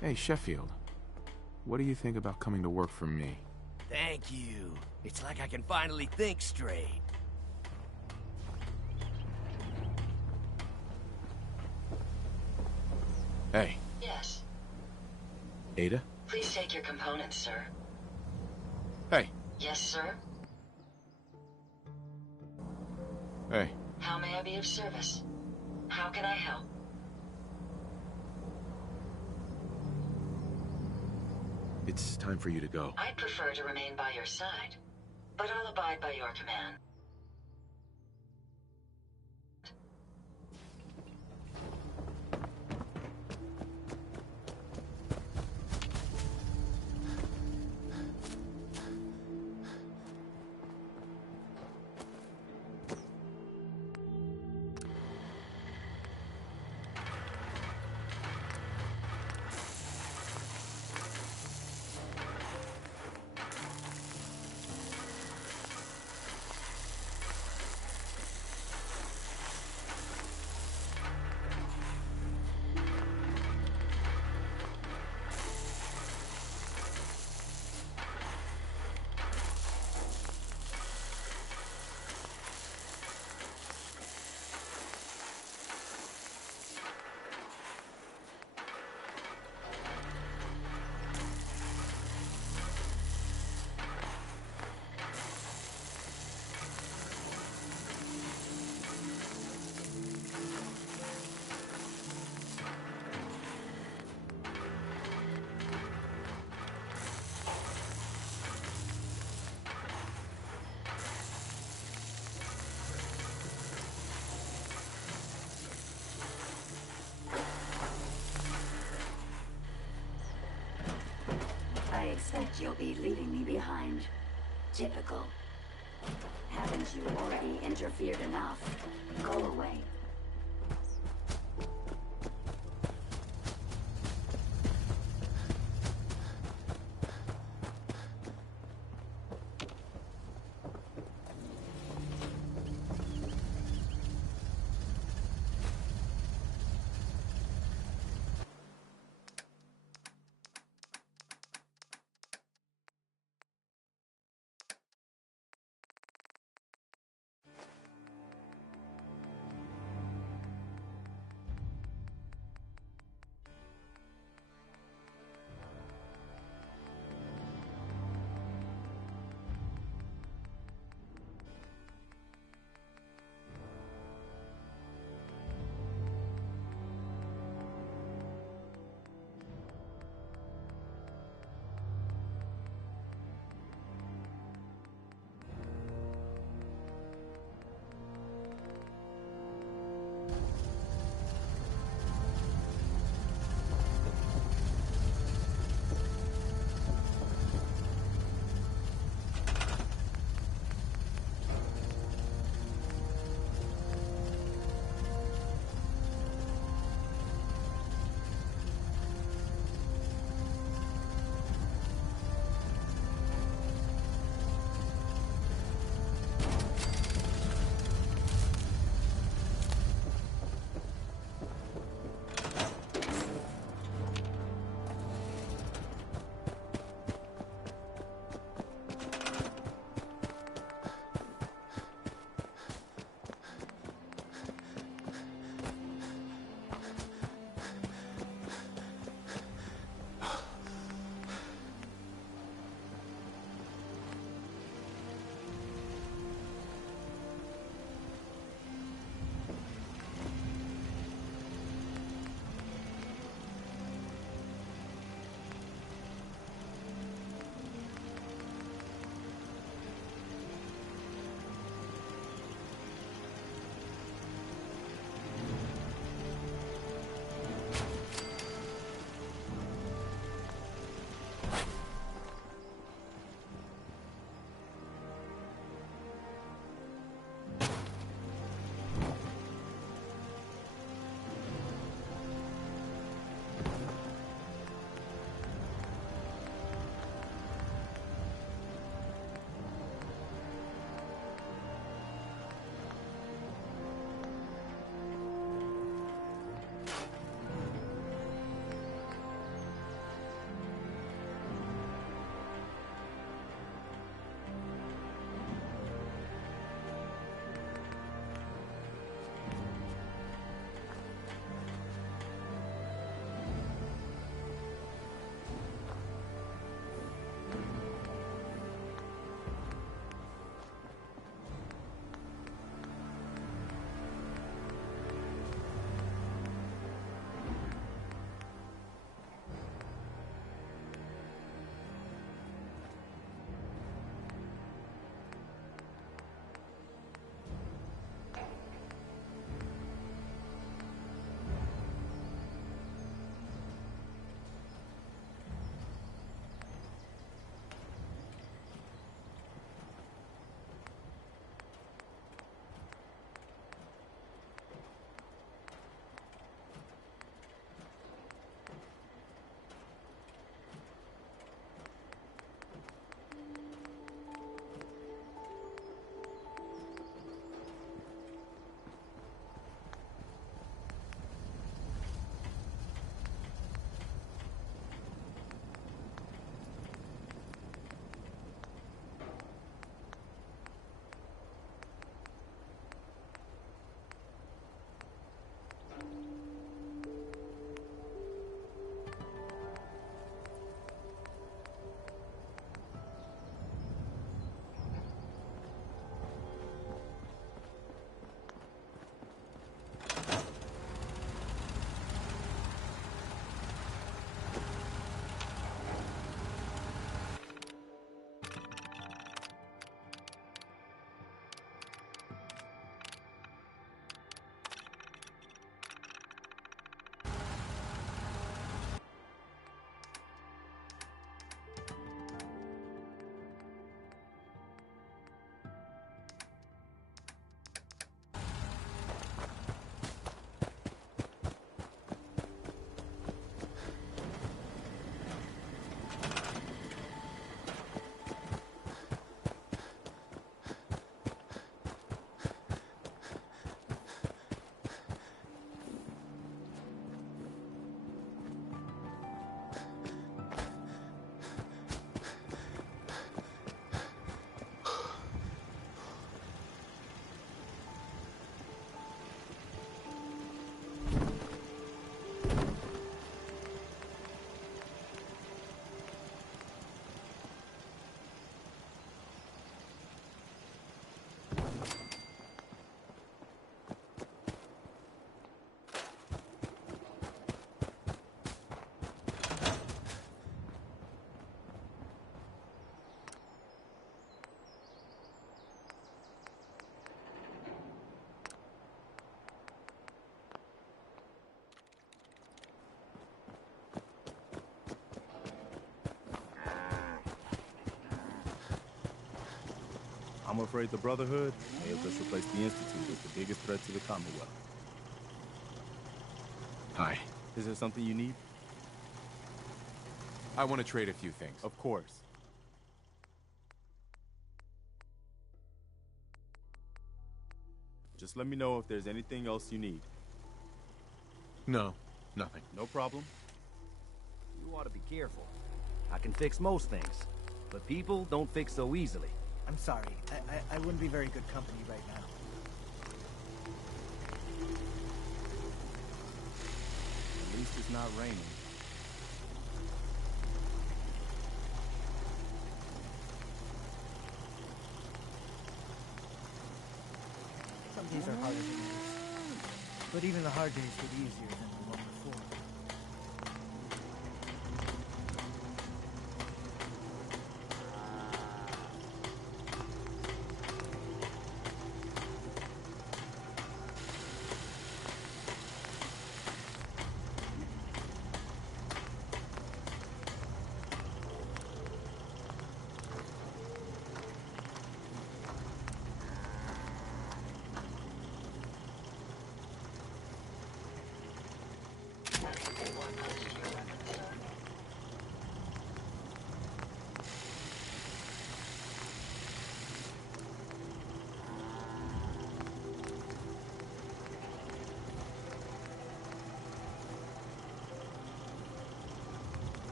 Hey, Sheffield. What do you think about coming to work for me? Thank you. It's like I can finally think straight. Hey. Yes. Ada? Please take your components, sir. Hey. Yes, sir? Hey. How may I be of service? How can I help? It's time for you to go. I'd prefer to remain by your side, but I'll abide by your command. I expect you'll be leaving me behind. Typical. Haven't you already interfered enough? Go away. I'm afraid the Brotherhood may have just replaced the Institute as the biggest threat to the Commonwealth. Hi. Is there something you need? I want to trade a few things. Of course. Just let me know if there's anything else you need. No, nothing. No problem. You ought to be careful. I can fix most things, but people don't fix so easily. I'm sorry. I wouldn't be very good company right now. At least it's not raining. Some days are harder than others. But even the hard days get easier than the one before.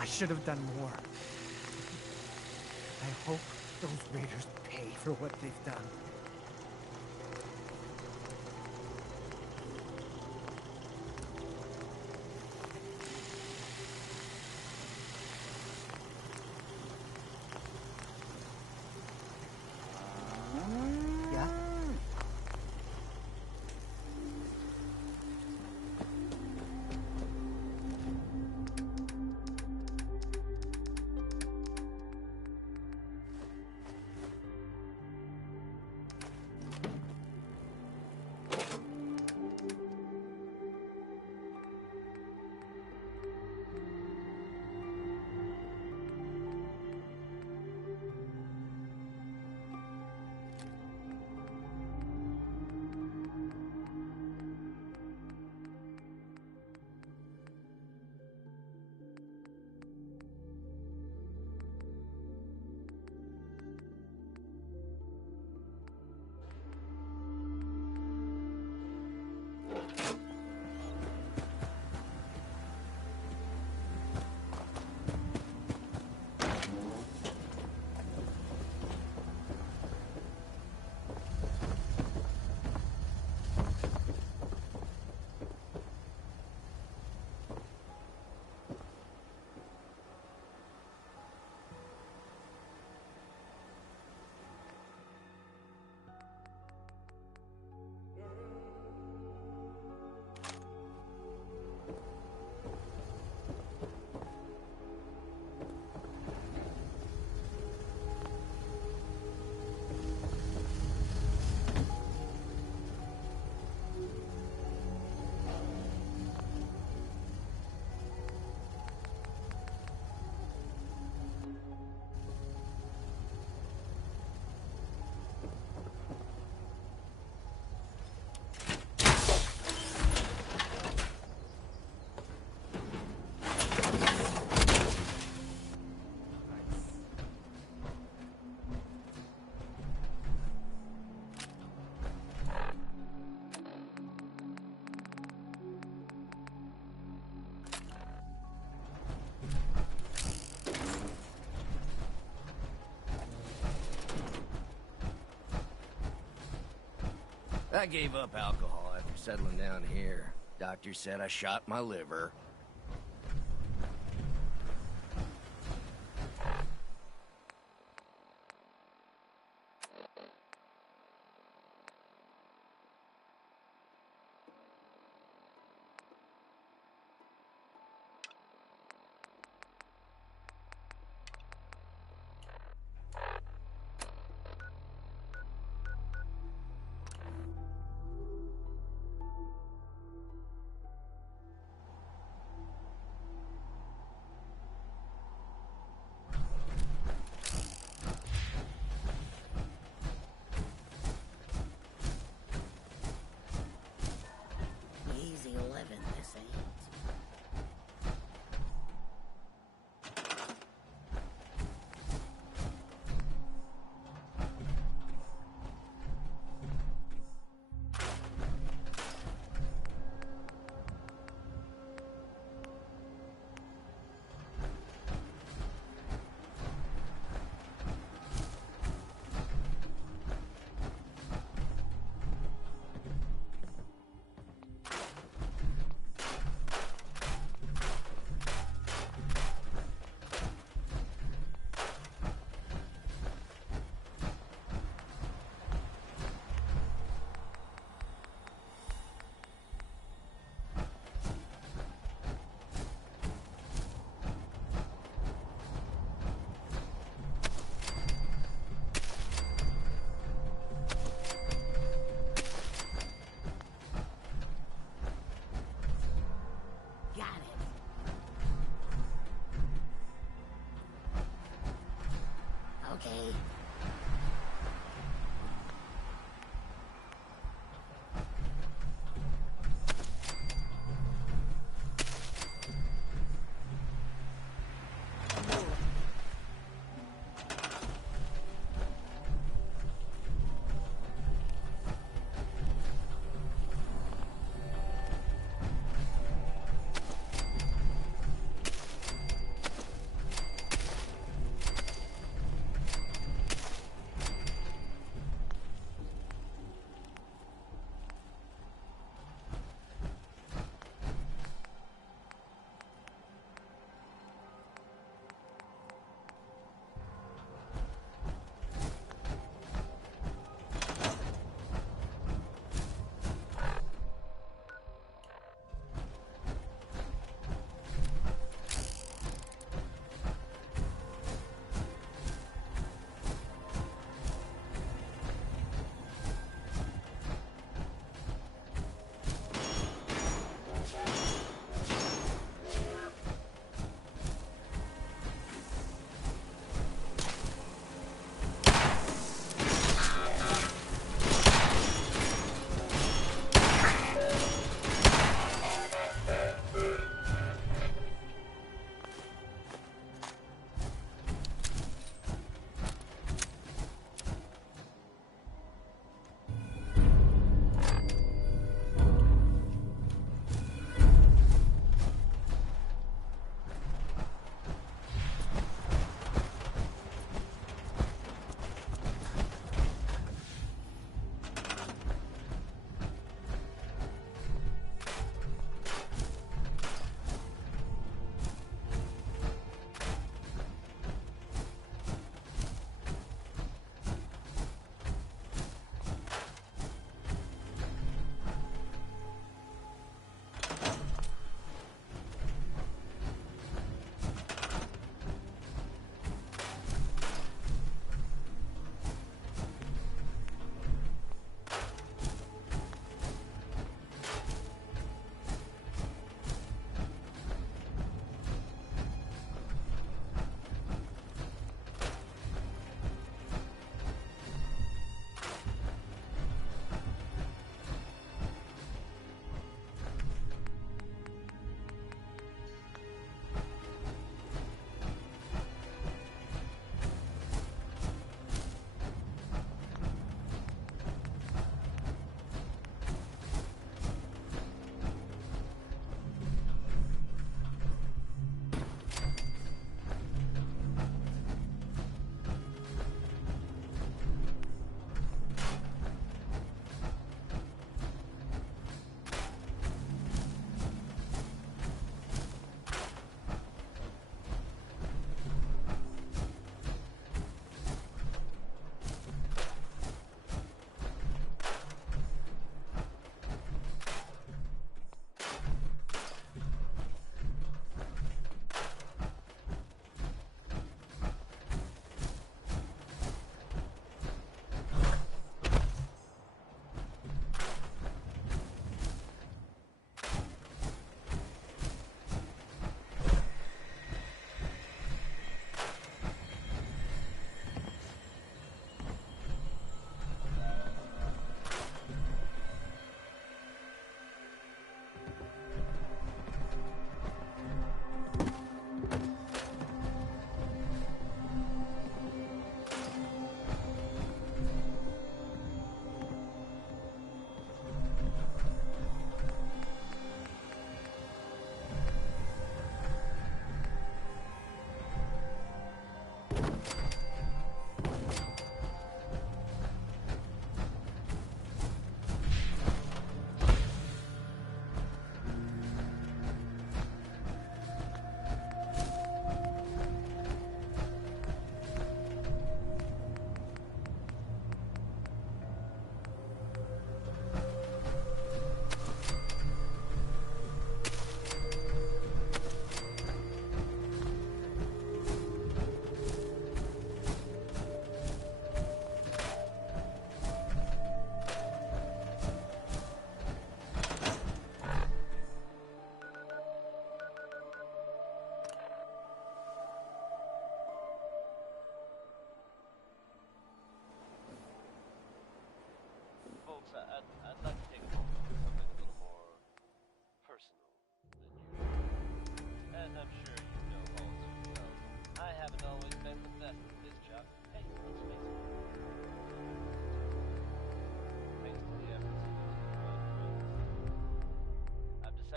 I should have done more. I hope those raiders pay for what they've done. Yeah? I gave up alcohol after settling down here. Doctor said I shot my liver.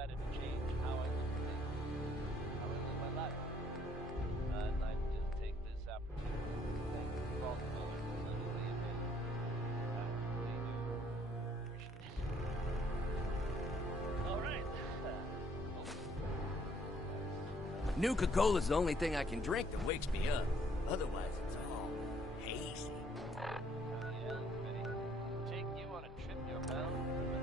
decided to change how I look at things, how I live my life. I'd like to just take this opportunity to thank Vault Muller for letting me in. I really do appreciate it. All right. Nuka-Cola's the only thing I can drink that wakes me up. Otherwise, it's all hazy. Yeah, Smitty. Take you on a trip you're bound to remember.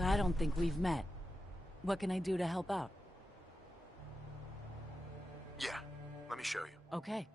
I don't think we've met. What can I do to help out? Yeah, let me show you. Okay.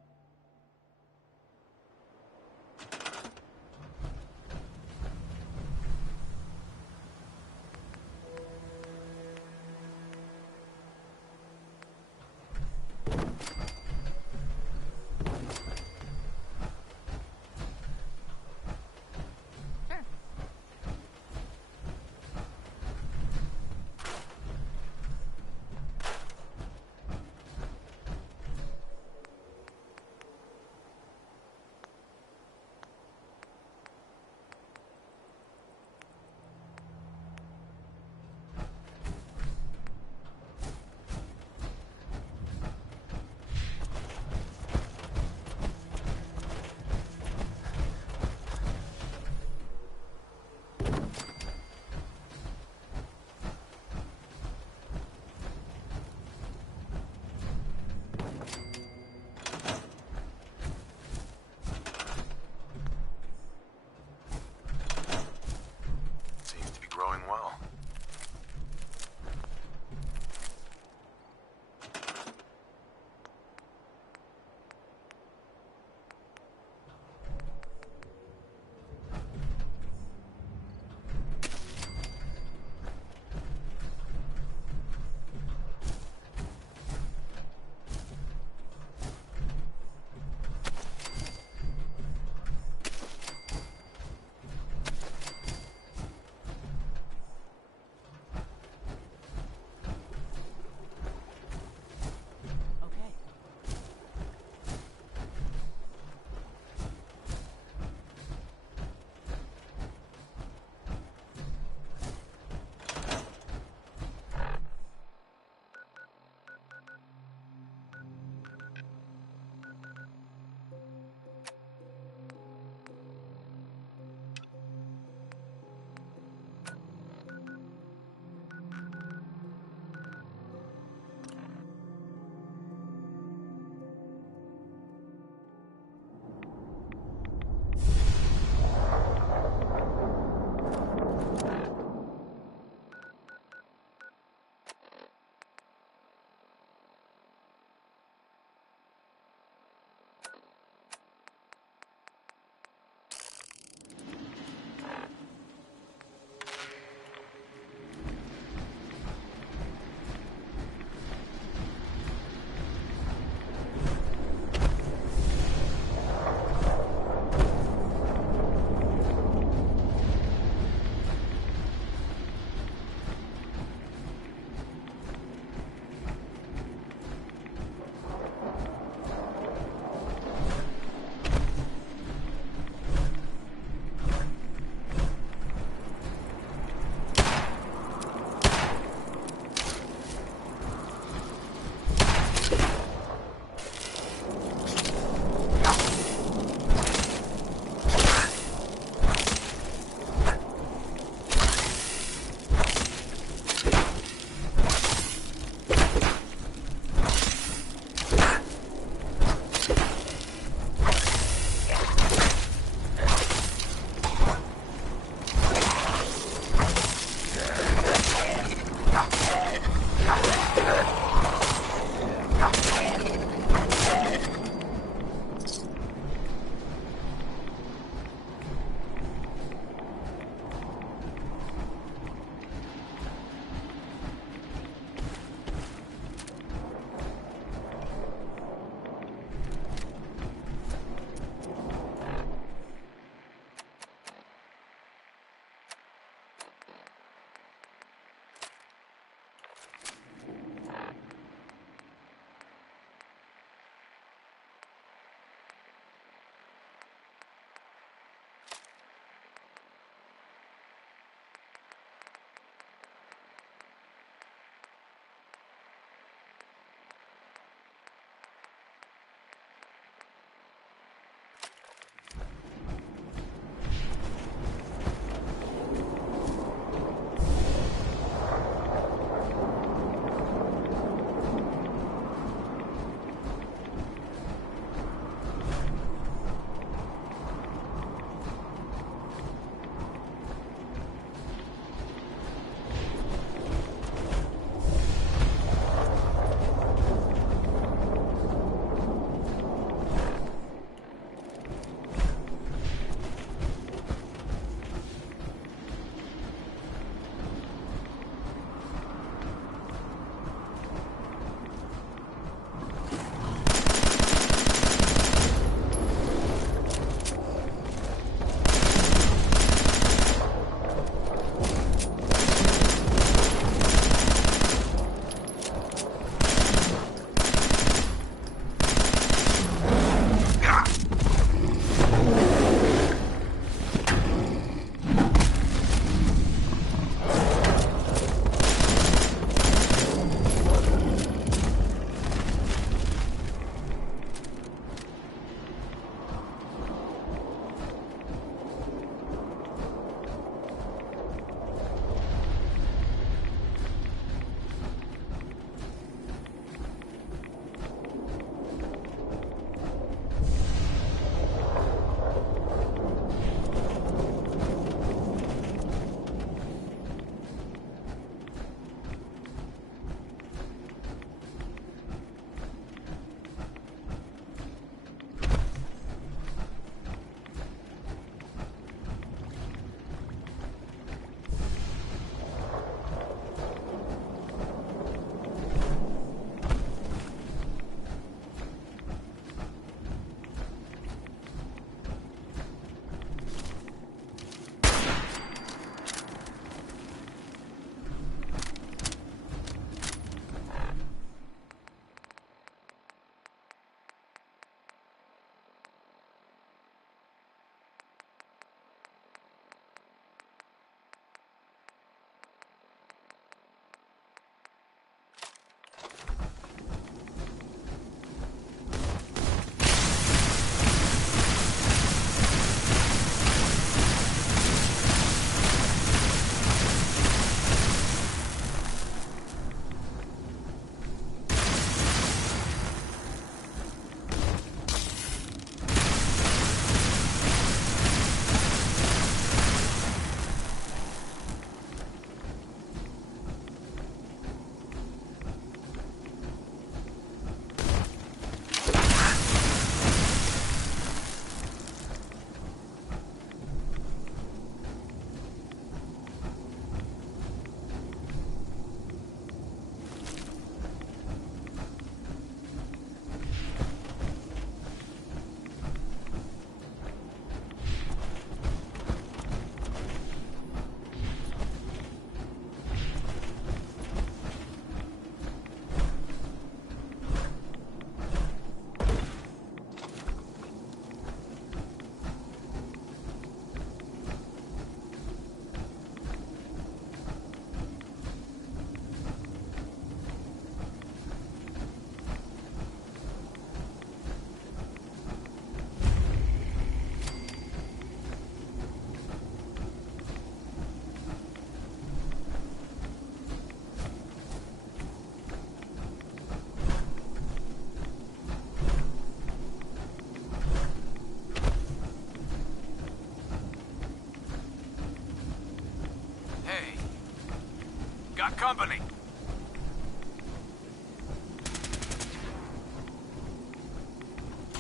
company.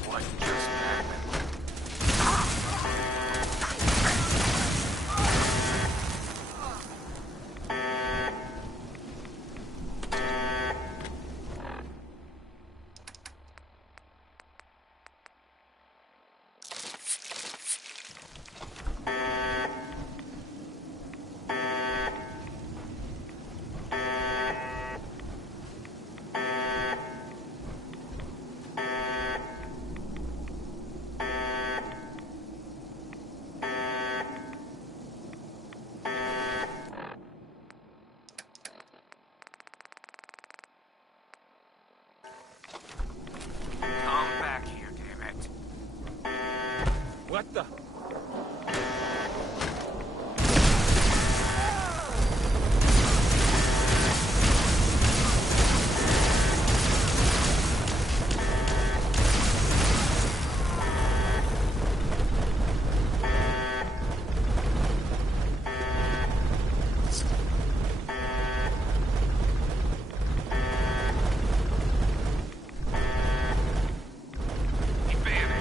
What just happened? Come back here, damn it. What the? He vanished.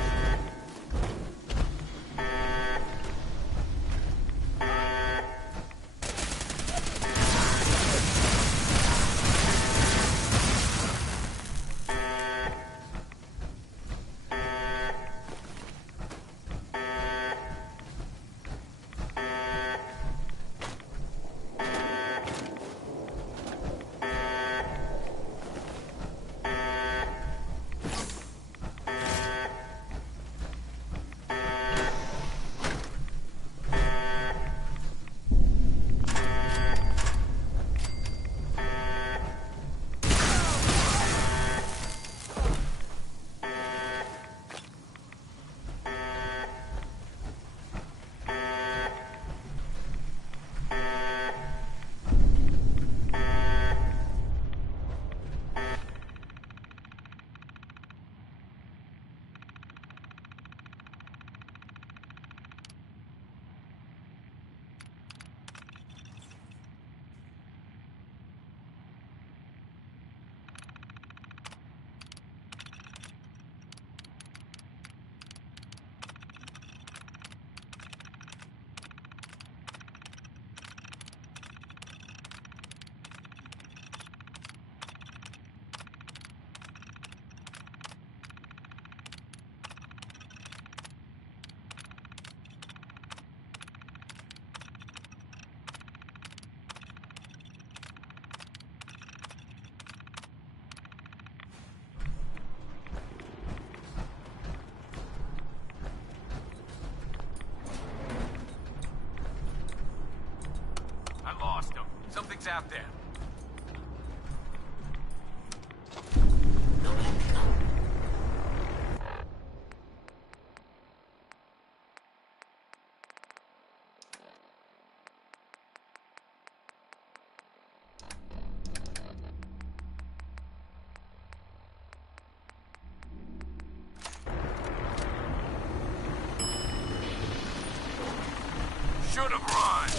I lost him. Something's out there. Should have run.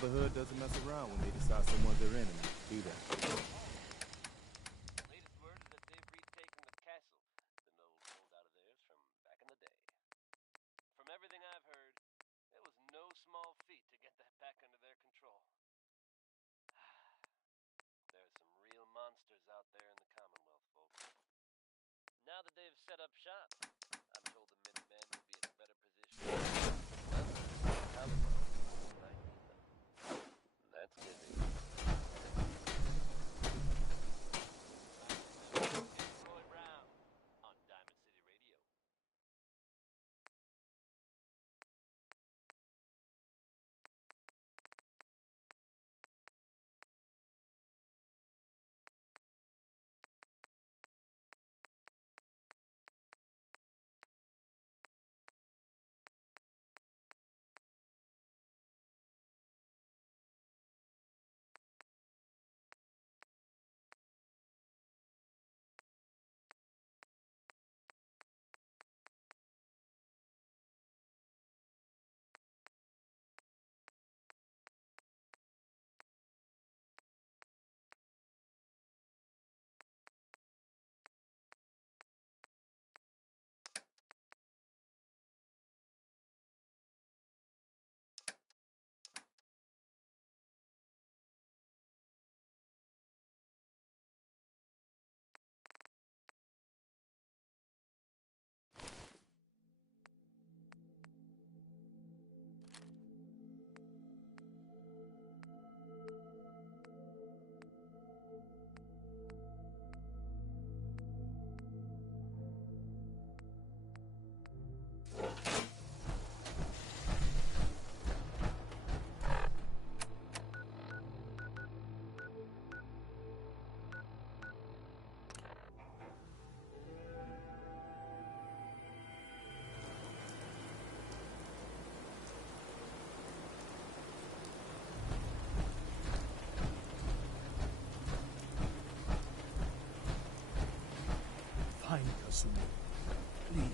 Brotherhood doesn't mess around when they decide someone's their enemy, do they? Latest word is that they've retaken the castle, the old holdout of theirs from back in the day. From everything I've heard, it was no small feat to get that back under their control. There's some real monsters out there in the Commonwealth, folks. Now that they've set up shop, I'm told the Minutemen will be in a better position to weather the Commonwealth when I need them. That's good news. Roy Brown on Diamond City Radio. Fine, Kasumi. Please.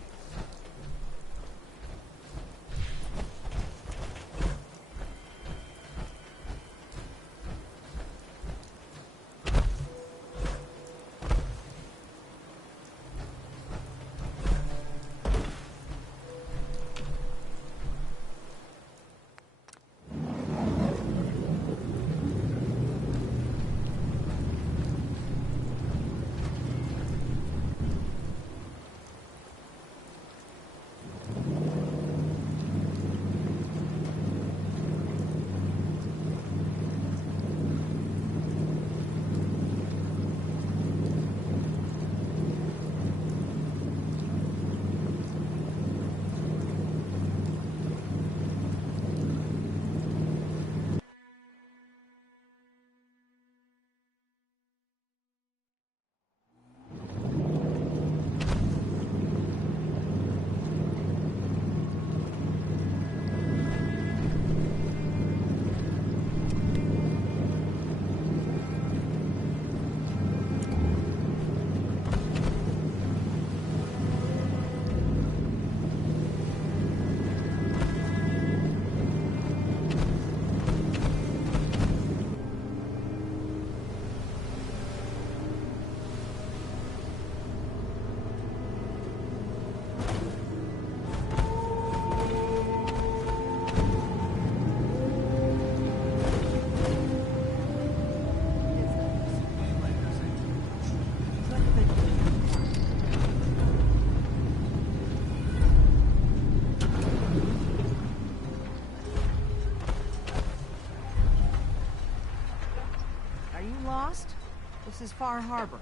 This is Far Harbor.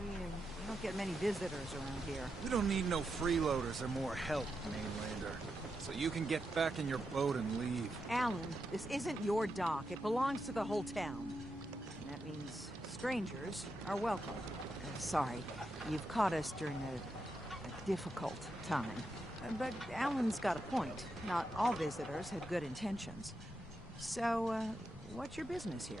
We don't get many visitors around here. We don't need no freeloaders or more help, mainlander. So you can get back in your boat and leave. Alan, this isn't your dock. It belongs to the whole town. And that means strangers are welcome. Sorry, you've caught us during a difficult time. But Alan's got a point. Not all visitors have good intentions. So, what's your business here?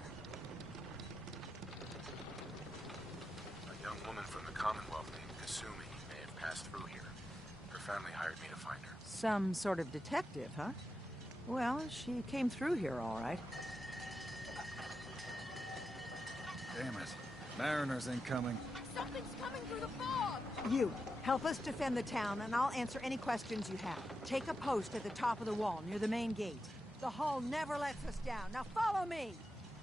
A young woman from the Commonwealth named Kasumi may have passed through here. Her family hired me to find her. Some sort of detective, huh? Well, she came through here all right. Damn it. Mariners incoming. Something's coming through the fog! You, help us defend the town, and I'll answer any questions you have. Take a post at the top of the wall, near the main gate. The hull never lets us down. Now follow me!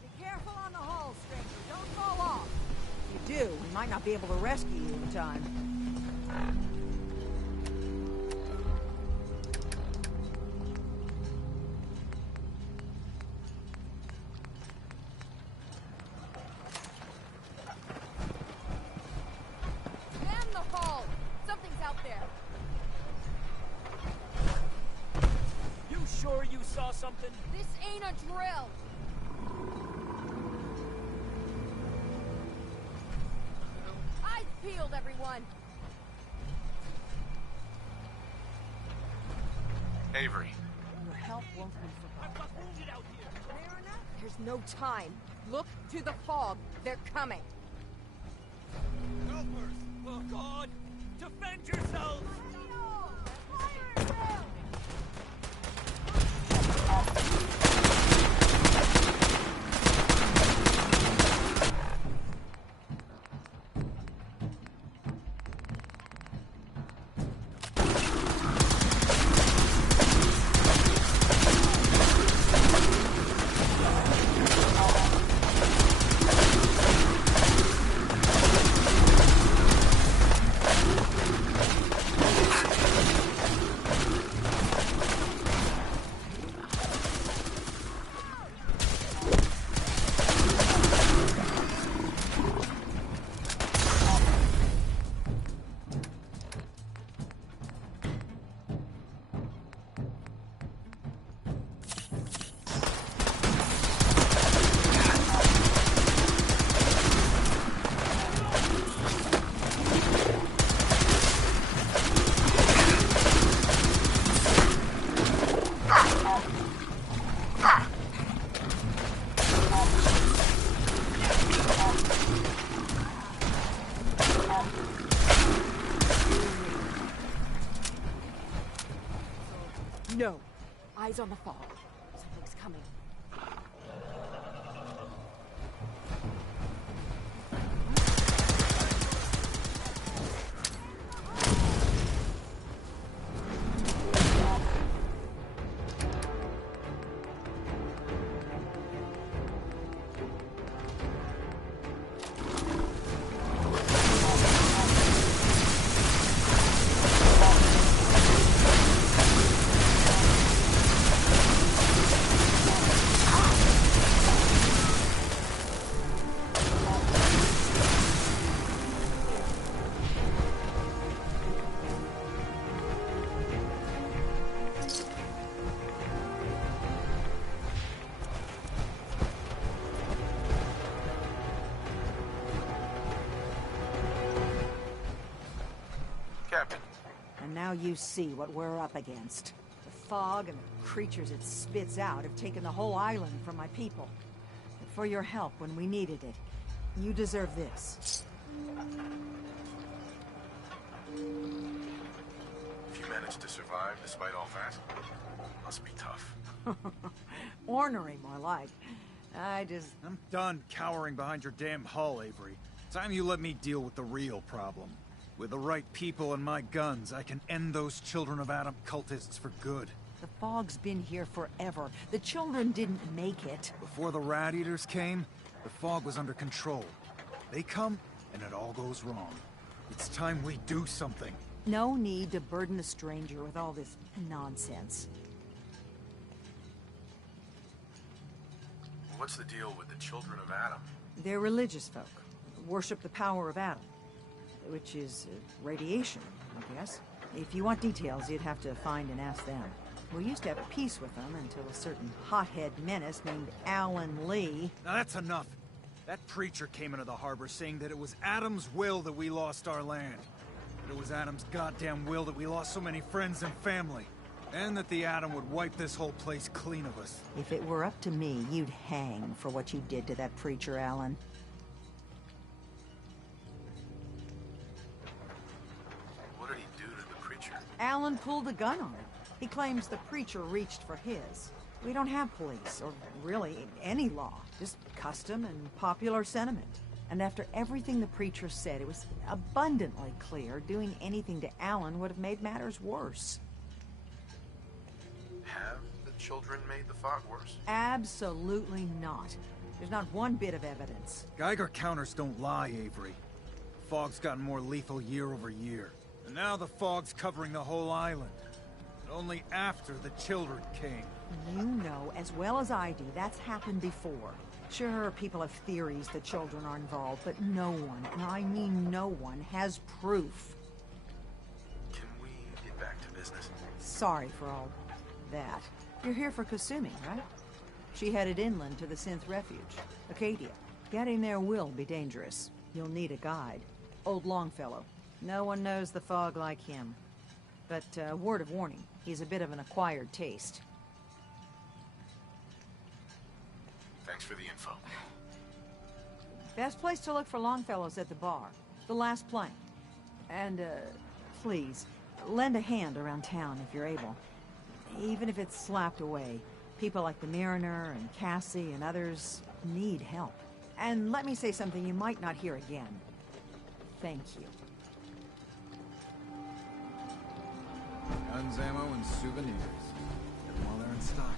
Be careful on the hull, stranger. Don't fall off. If you do, we might not be able to rescue you in time. Man the hull! Something's out there. You sure you saw something? This ain't a drill! Eyes peeled, everyone! Avery. Your help won't be forgotten. I've got wounded out here. Mariner, there's no time. Look to the fog. They're coming. Helpers! Oh, God! Defend yourselves! No. Eyes on the fog. Something's coming. Captain. And now you see what we're up against. The fog and the creatures it spits out have taken the whole island from my people. But for your help when we needed it, you deserve this. If you managed to survive despite all that, must be tough. Ornery, more like. I'm done cowering behind your damn hull, Avery. Time you let me deal with the real problem. With the right people and my guns, I can end those Children of Adam cultists for good. The fog's been here forever. The children didn't make it. Before the Rat Eaters came, the fog was under control. They come, and it all goes wrong. It's time we do something. No need to burden the stranger with all this nonsense. What's the deal with the Children of Adam? They're religious folk. Worship the power of Adam. Which is radiation, I guess. If you want details, you'd have to find and ask them. We used to have peace with them until a certain hothead menace named Alan Lee... Now that's enough. That preacher came into the harbor saying that it was Adam's will that we lost our land. That it was Adam's goddamn will that we lost so many friends and family. And that the Atom would wipe this whole place clean of us. If it were up to me, you'd hang for what you did to that preacher, Alan. What did he do to the preacher? Alan pulled a gun on him. He claims the preacher reached for his. We don't have police, or really any law, just custom and popular sentiment. And after everything the preacher said, it was abundantly clear doing anything to Alan would have made matters worse. Have the children made the fog worse? Absolutely not. There's not one bit of evidence. Geiger counters don't lie, Avery. The fog's gotten more lethal year over year. And now the fog's covering the whole island. But only after the children came. You know as well as I do that's happened before. Sure, people have theories that children are involved, but no one, and I mean no one, has proof. Can we get back to business? Sorry for all that. You're here for Kasumi, right? She headed inland to the Synth Refuge, Acadia. Getting there will be dangerous. You'll need a guide. Old Longfellow. No one knows the fog like him. But, word of warning, he's a bit of an acquired taste. Thanks for the info. Best place to look for Longfellow's at the bar. The last plank. And, please, lend a hand around town if you're able. Even if it's slapped away. People like the Mariner and Cassie and others need help. And let me say something you might not hear again. Thank you. Guns, ammo, and souvenirs. Get them while they're in stock.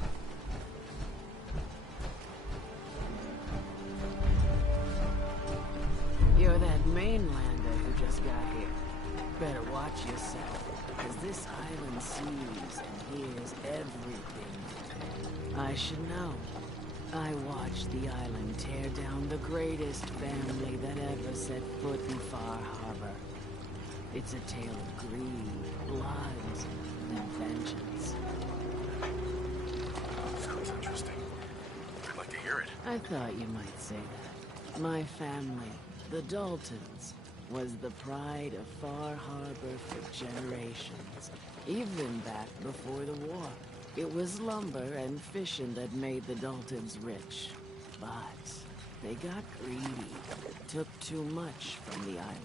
You're that mainlander who just got here. Better watch yourself, because this island sees and hears everything. I should know. I watched the island tear down the greatest family that ever set foot in Far Harbor. It's a tale of greed, blood, and vengeance. Sounds interesting. I'd like to hear it. I thought you might say that. My family, the Daltons, was the pride of Far Harbor for generations, even back before the war. It was lumber and fishing that made the Daltons rich. But they got greedy, took too much from the island.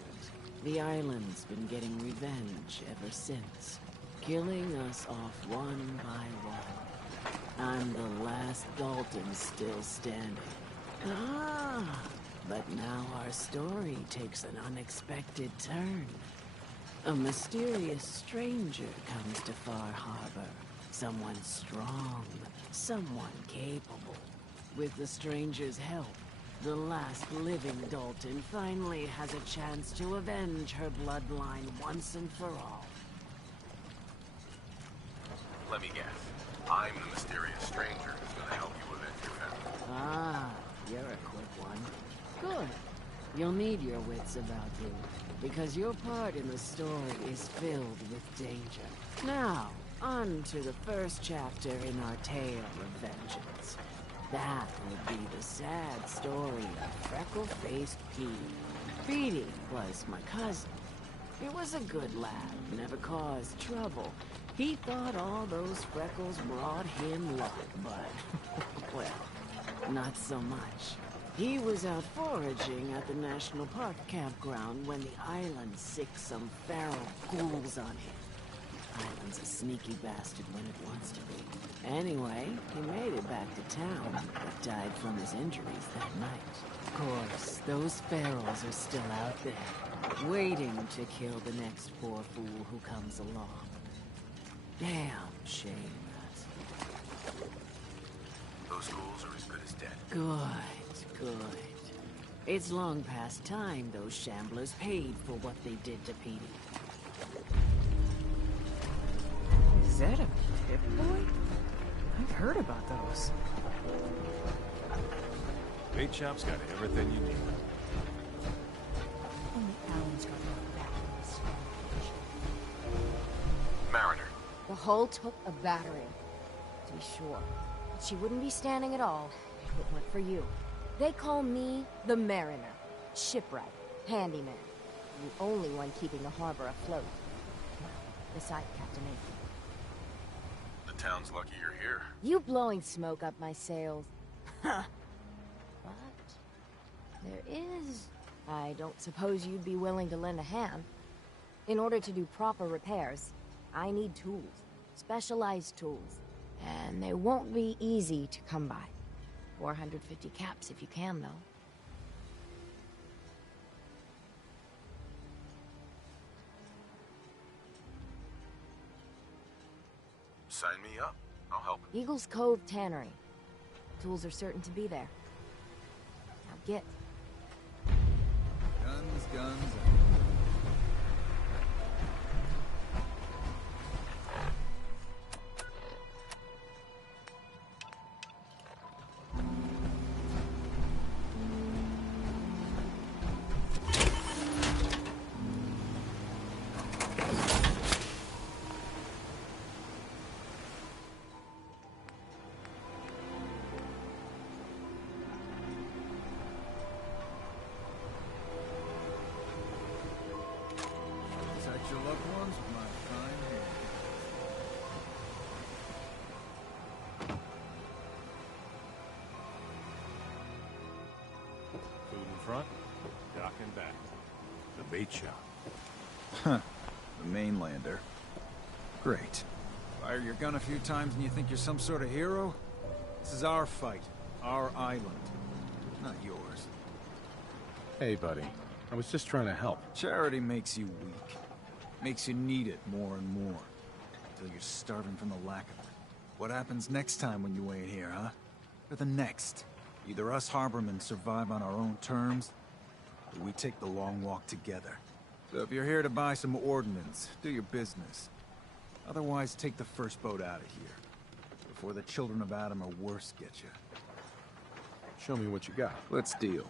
The island's been getting revenge ever since, killing us off one by one. I'm the last Dalton still standing. But now our story takes an unexpected turn. A mysterious stranger comes to Far Harbor. Someone strong, someone capable. With the stranger's help, the last living Dalton finally has a chance to avenge her bloodline once and for all. Let me guess. I'm the mysterious stranger who's gonna help you avenge your family. Ah, you're a quick one. Good. You'll need your wits about you, because your part in the story is filled with danger. Now, on to the first chapter in our tale of vengeance. That would be the sad story of freckle-faced Petey. Petey was my cousin. He was a good lad, never caused trouble. He thought all those freckles brought him luck, but, well, not so much. He was out foraging at the National Park campground when the island sicked some feral ghouls on him. Island's a sneaky bastard when it wants to be. Anyway, he made it back to town, but died from his injuries that night. Of course, those ferals are still out there, waiting to kill the next poor fool who comes along. Damn shame, that. Those ghouls are as good as dead. Good, good. It's long past time those shamblers paid for what they did to Petey. Is that a Pip-Boy? I've heard about those. Bait shop's got everything you need. Only Alan's got a batteries. Mariner. The hull took a battery, to be sure. But she wouldn't be standing at all if it weren't for you. They call me the Mariner. Shipwright. Handyman. The only one keeping the harbor afloat. Well, beside Captain Avery. The town's lucky you're here. You blowing smoke up my sails. Huh. But there is... I don't suppose you'd be willing to lend a hand. In order to do proper repairs, I need tools. Specialized tools. And they won't be easy to come by. 450 caps if you can, though. Sign me up. I'll help. Eagles Cove Tannery. Tools are certain to be there. Now get. Guns. Protect your loved ones with my kind hand. Food in front, dock in back. The bait shop. Huh. The mainlander. Great. Fire your gun a few times and you think you're some sort of hero? This is our fight. Our island. Not yours. Hey, buddy. I was just trying to help. Charity makes you weak. Makes you need it more and more. Until you're starving from the lack of it. What happens next time when you ain't here, huh? Or the next? Either us harbormen survive on our own terms, or we take the long walk together. So if you're here to buy some ordnance, do your business. Otherwise, take the first boat out of here. Before the children of Adam or worse get you. Show me what you got. Let's deal.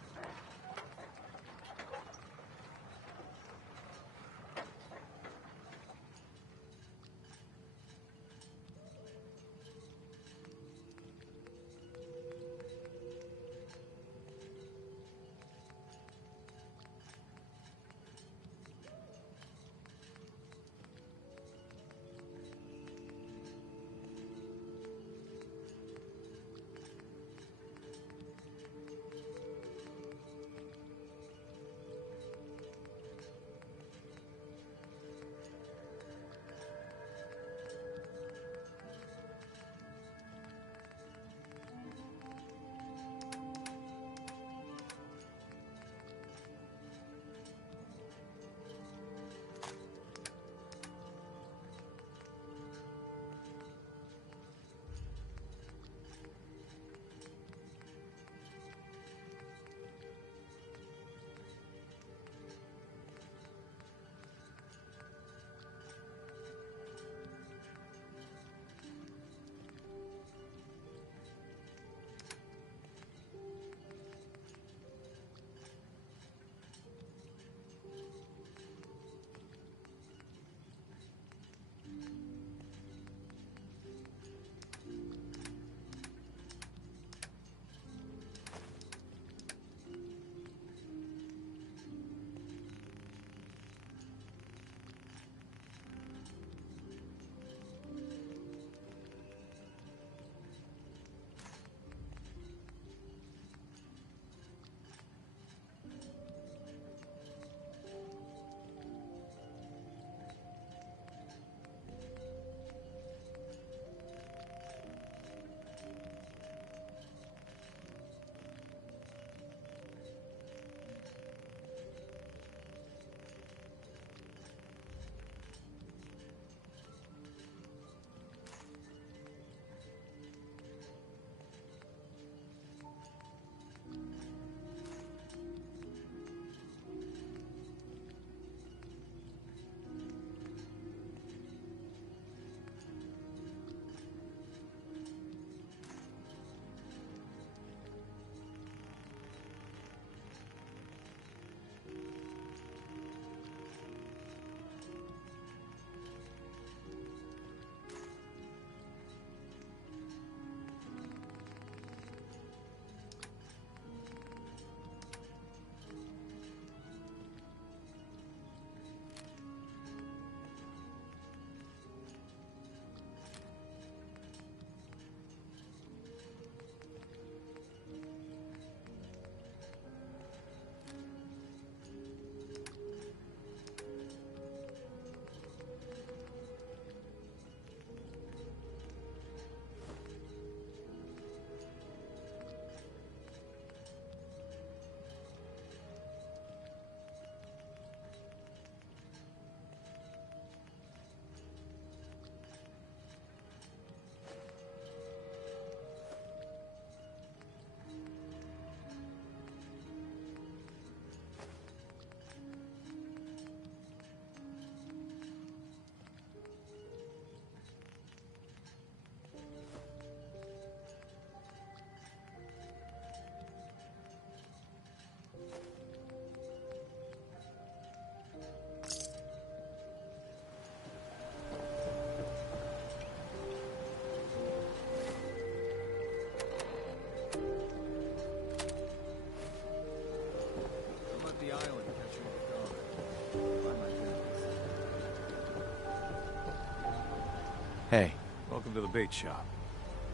Hey. Welcome to the bait shop.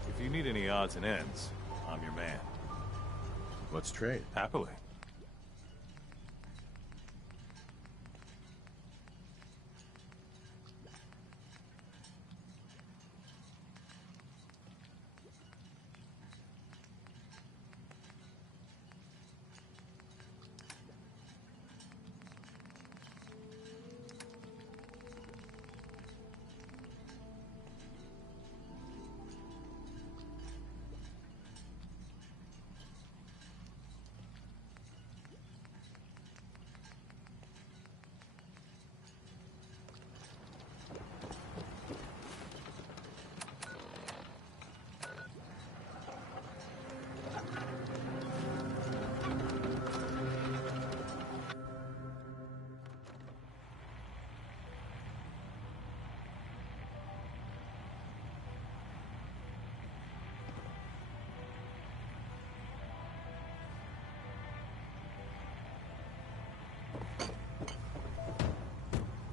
If you need any odds and ends, I'm your man. Let's trade. Happily.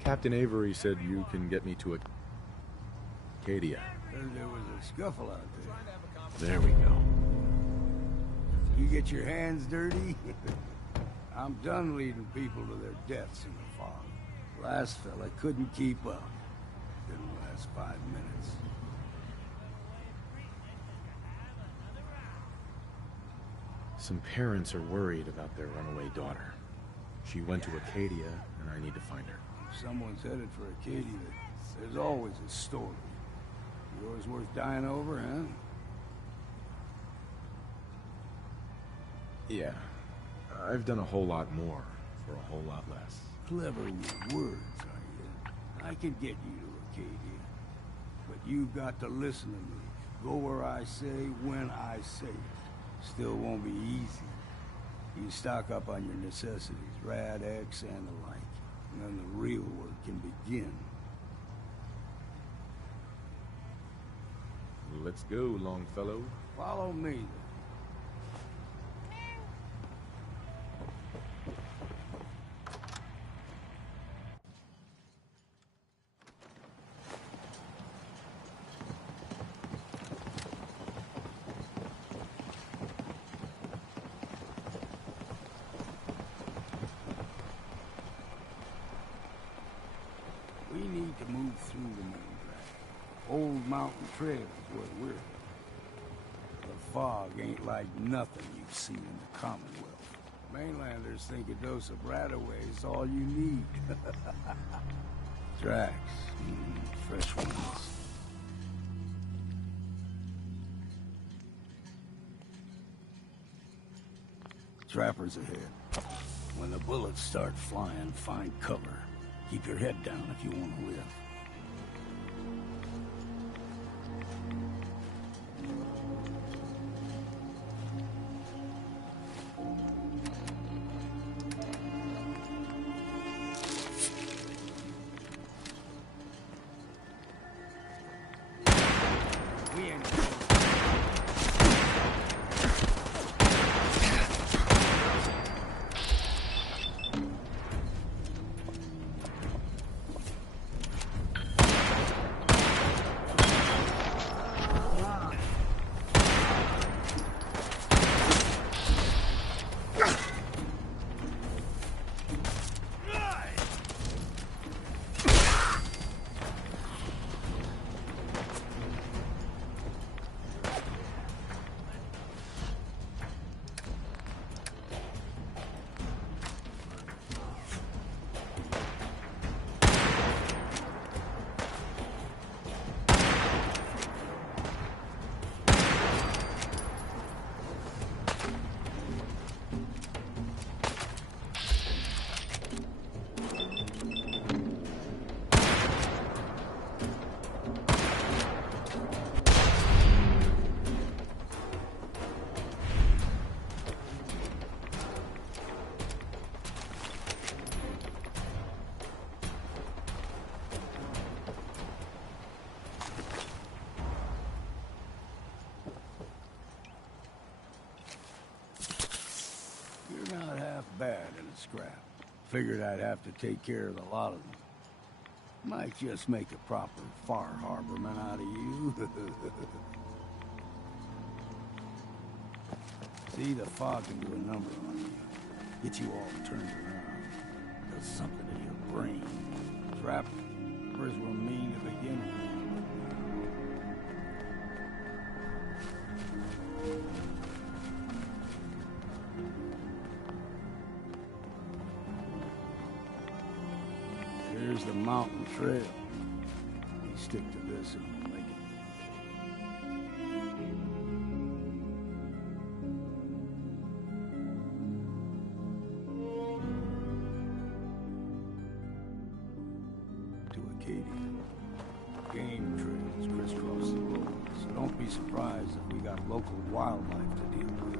Captain Avery said you can get me to Acadia. Heard there was a scuffle out there. There we go. You get your hands dirty? I'm done leading people to their deaths in the fog. Last fella couldn't keep up. Didn't last 5 minutes. Some parents are worried about their runaway daughter. She went to Acadia, and I need to find her. If someone's headed for Acadia, there's always a story. Yours worth dying over, huh? Yeah. I've done a whole lot more for a whole lot less. Clever with words, are you? I could get you to Acadia. But you've got to listen to me. Go where I say, when I say it. Still won't be easy. You stock up on your necessities, Rad X and the like. And then the real work can begin. Let's go, Longfellow. Follow me, then. We need to move through the main drag. Old Mountain Trail is where we're headed. The fog ain't like nothing you've seen in the Commonwealth. Mainlanders think a dose of Radaway is all you need. Tracks. Fresh ones. Trappers ahead. When the bullets start flying, find cover. Keep your head down if you want to live. We ain't You're not half bad in a scrap. Figured I'd have to take care of a lot of them. Might just make a proper Far Harborman out of you. See, the fog can do a number on you. Get you all turned around. Does something to your brain. Trappers were mean to begin with. Here's the mountain trail. We stick to this and we'll make it. To Acadia. Game trails crisscross the road, so don't be surprised if we got local wildlife to deal with.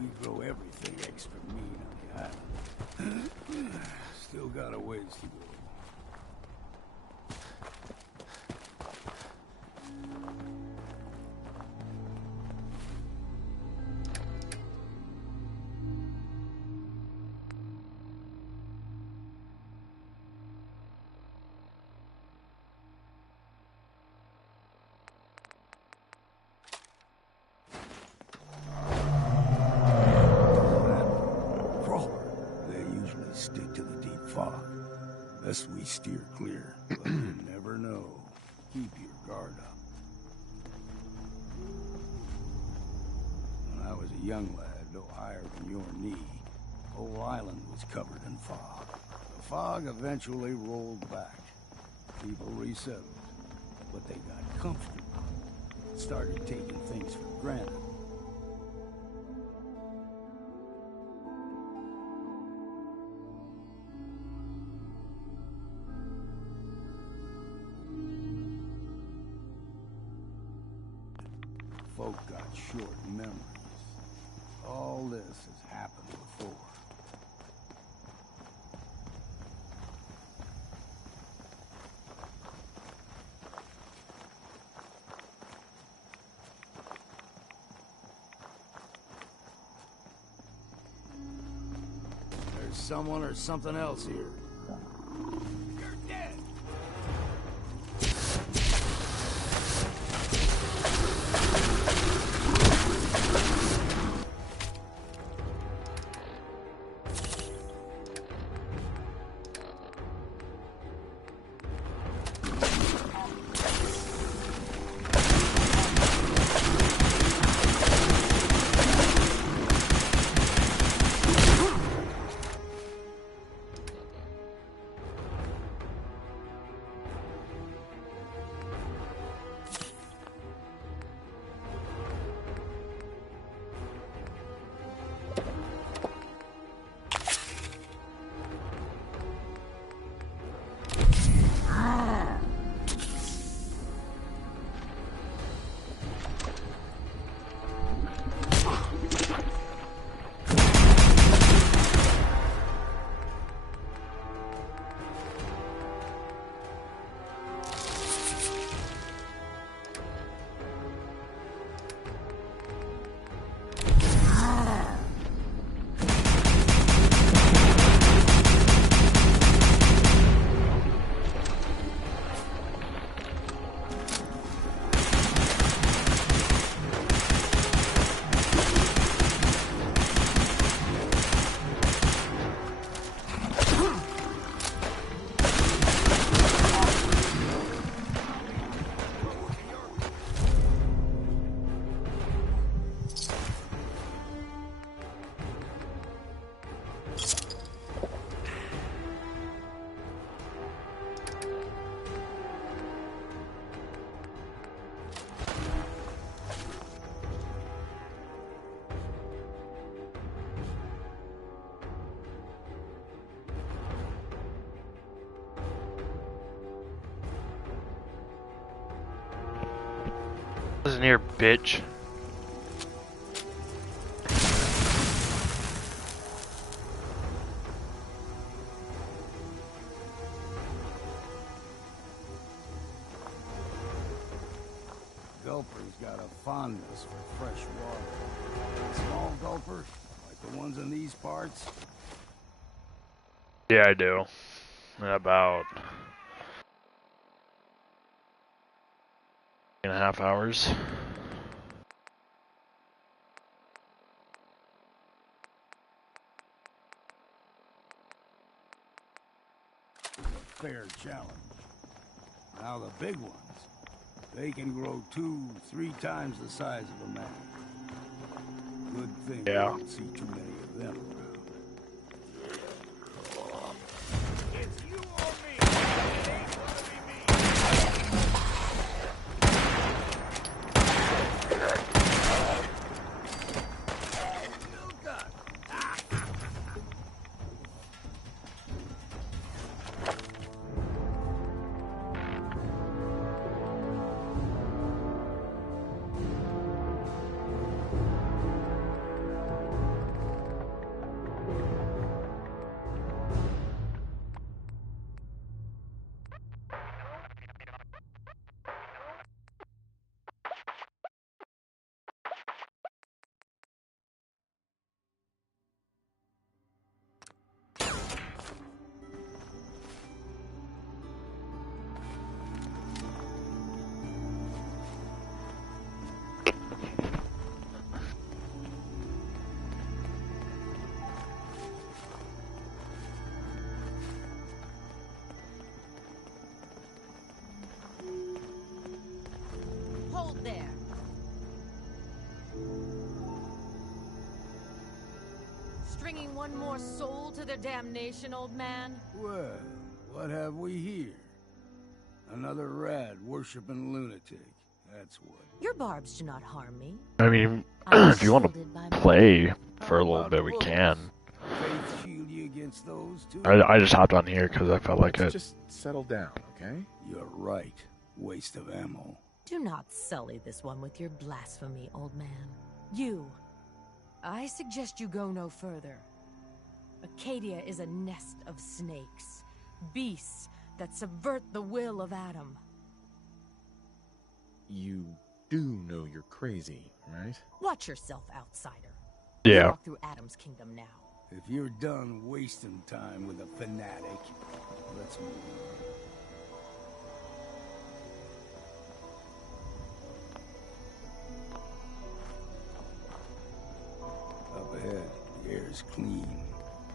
We grow everything extra mean on the island. Still got a ways to go. Stick to the deep fog. Best we steer clear, but you never know. Keep your guard up. When I was a young lad, no higher than your knee, whole island was covered in fog. The fog eventually rolled back. People resettled, but they got comfortable. Started taking things for granted. Folk got short memories. All this has happened before. There's someone or something else here. You're dead! Listen here, bitch. Gulper's got a fondness for fresh water. Small gulpers, like the ones in these parts. Yeah, I do. In about 3.5 hours. Fair challenge. Now the big ones, they can grow 2-3 times the size of a man. Good thing you don't see too many of them around. It's you or me. It ain't gonna be me. Still done. Hold there. Stringing one more soul to their damnation, old man? Well, what have we here? Another rad worshipping lunatic. That's what. Your barbs do not harm me. I mean, if you want to play for a little bit, we can. Faith shield you against those two? I just hopped on here because I felt like it. Just settle down, okay? You're right. Waste of ammo. Do not sully this one with your blasphemy, old man. You. I suggest you go no further. Acadia is a nest of snakes. Beasts that subvert the will of Adam. You do know you're crazy, right? Watch yourself, outsider. Yeah. Walk through Adam's kingdom now. If you're done wasting time with a fanatic, let's move on. Up ahead, the air's clean.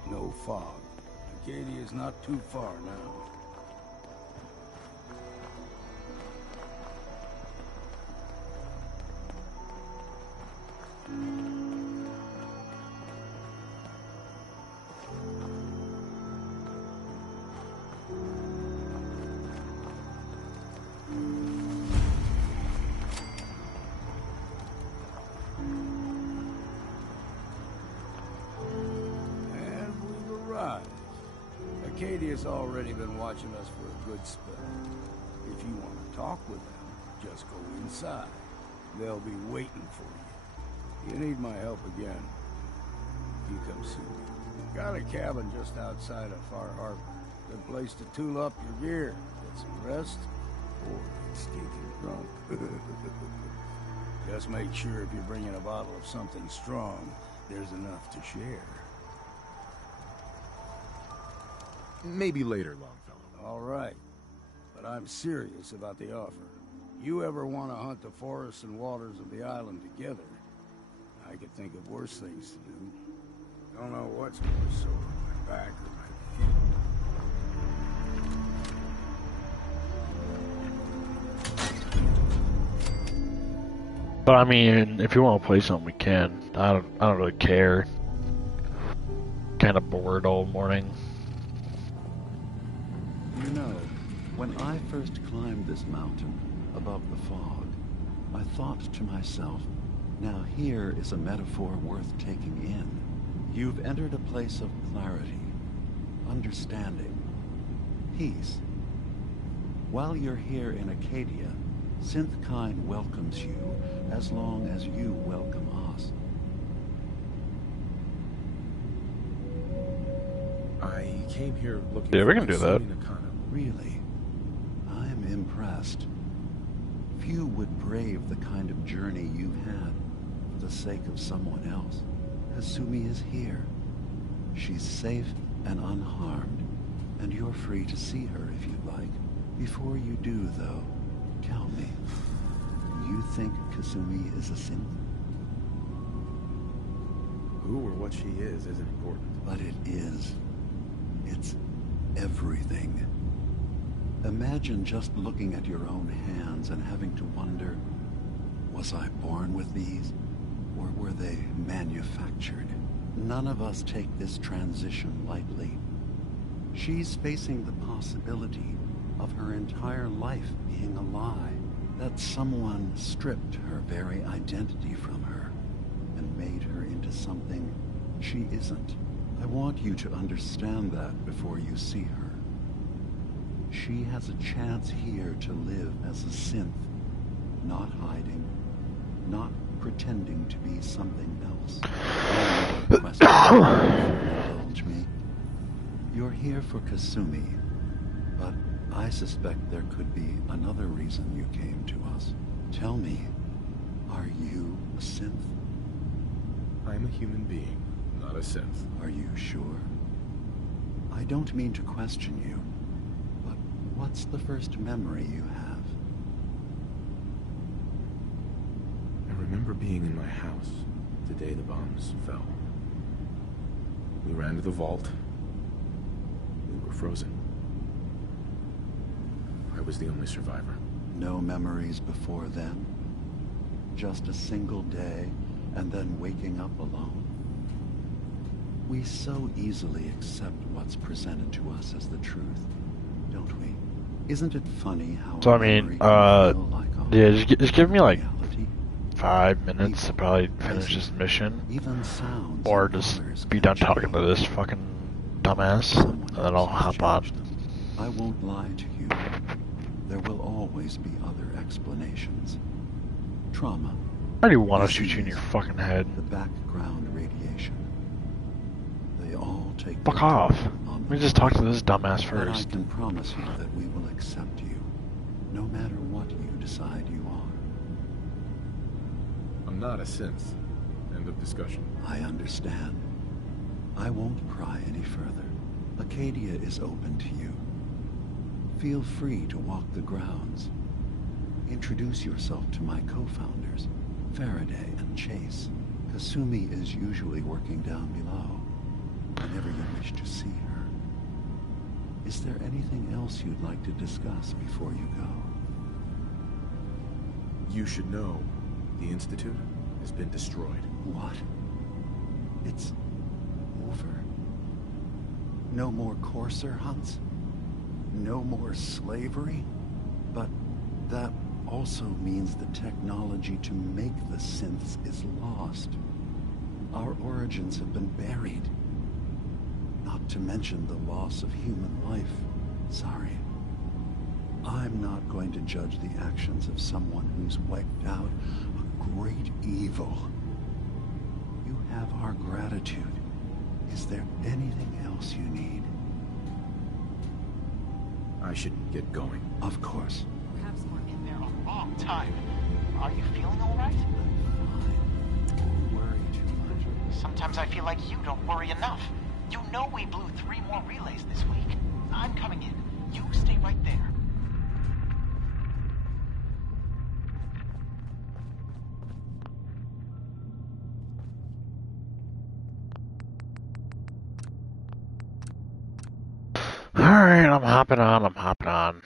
No fog. Acadia's not too far now. Acadia's already been watching us for a good spell. If you want to talk with them, just go inside. They'll be waiting for you. You need my help again, you come see me. Got a cabin just outside of Far Harbor. Good place to tool up your gear, get some rest, or get stinking drunk. Just make sure if you're bringing a bottle of something strong, there's enough to share. Maybe later, Longfellow. All right. But I'm serious about the offer. You ever want to hunt the forests and waters of the island together, I could think of worse things to do. Don't know what's more sore, my back or my feet. But I mean, if you want to play something, we can. I don't really care. Kind of bored all morning. You know, when I first climbed this mountain above the fog, I thought to myself, now here is a metaphor worth taking in. You've entered a place of clarity, understanding, peace. While you're here in Acadia, Synthkind welcomes you as long as you welcome us. I came here looking Yeah, for we can do that. Kasumi Nakano. Really? I'm impressed. Few would brave the kind of journey you've had for the sake of someone else. Kasumi is here. She's safe and unharmed, and you're free to see her if you'd like. Before you do, though, tell me, you think Kasumi is a synth? Who or what she is isn't important. But it is. It's everything. Imagine just looking at your own hands and having to wonder, was I born with these, or were they manufactured? None of us take this transition lightly. She's facing the possibility of her entire life being a lie, that someone stripped her very identity from her and made her into something she isn't. I want you to understand that before you see her. She has a chance here to live as a synth, not hiding, not pretending to be something else. One more question, if you'll indulge me. You're here for Kasumi, but I suspect there could be another reason you came to us. Tell me, are you a synth? I'm a human being, not a synth. Are you sure? I don't mean to question you, but what's the first memory you have? I remember being in my house the day the bombs fell. We ran to the vault. We were frozen. I was the only survivor. No memories before then? Just a single day, and then waking up alone? We so easily accept what's presented to us as the truth, don't we? Isn't it funny how... So I mean, yeah, just give me like 5 minutes to probably finish this mission, or just be done talking to this fucking dumbass, and then I'll hop on. I won't lie to you. There will always be other explanations. Trauma. I already want to shoot you in your fucking head. The background radiation. They all take... Fuck off. Let me just talk to this dumbass first. I can promise you that we will accept you, no matter what you decide you are. I'm not a synth. End of discussion. I understand. I won't pry any further. Acadia is open to you. Feel free to walk the grounds. Introduce yourself to my co-founders, Faraday and Chase. Kasumi is usually working down below, whenever you wish to see her. Is there anything else you'd like to discuss before you go? You should know, the Institute has been destroyed. What? It's over? No more courser hunts? No more slavery? But that also means the technology to make the synths is lost. Our origins have been buried. Not to mention the loss of human life. Sorry. I'm not going to judge the actions of someone who's wiped out a great evil. You have our gratitude. Is there anything else you need? I should get going. Of course. Perhaps we're in there a long time. Are you feeling all right? Don't worry too much. Sometimes I feel like you don't worry enough. You know we blew 3 more relays this week. I'm coming in. You stay right there. Alright, I'm hopping on.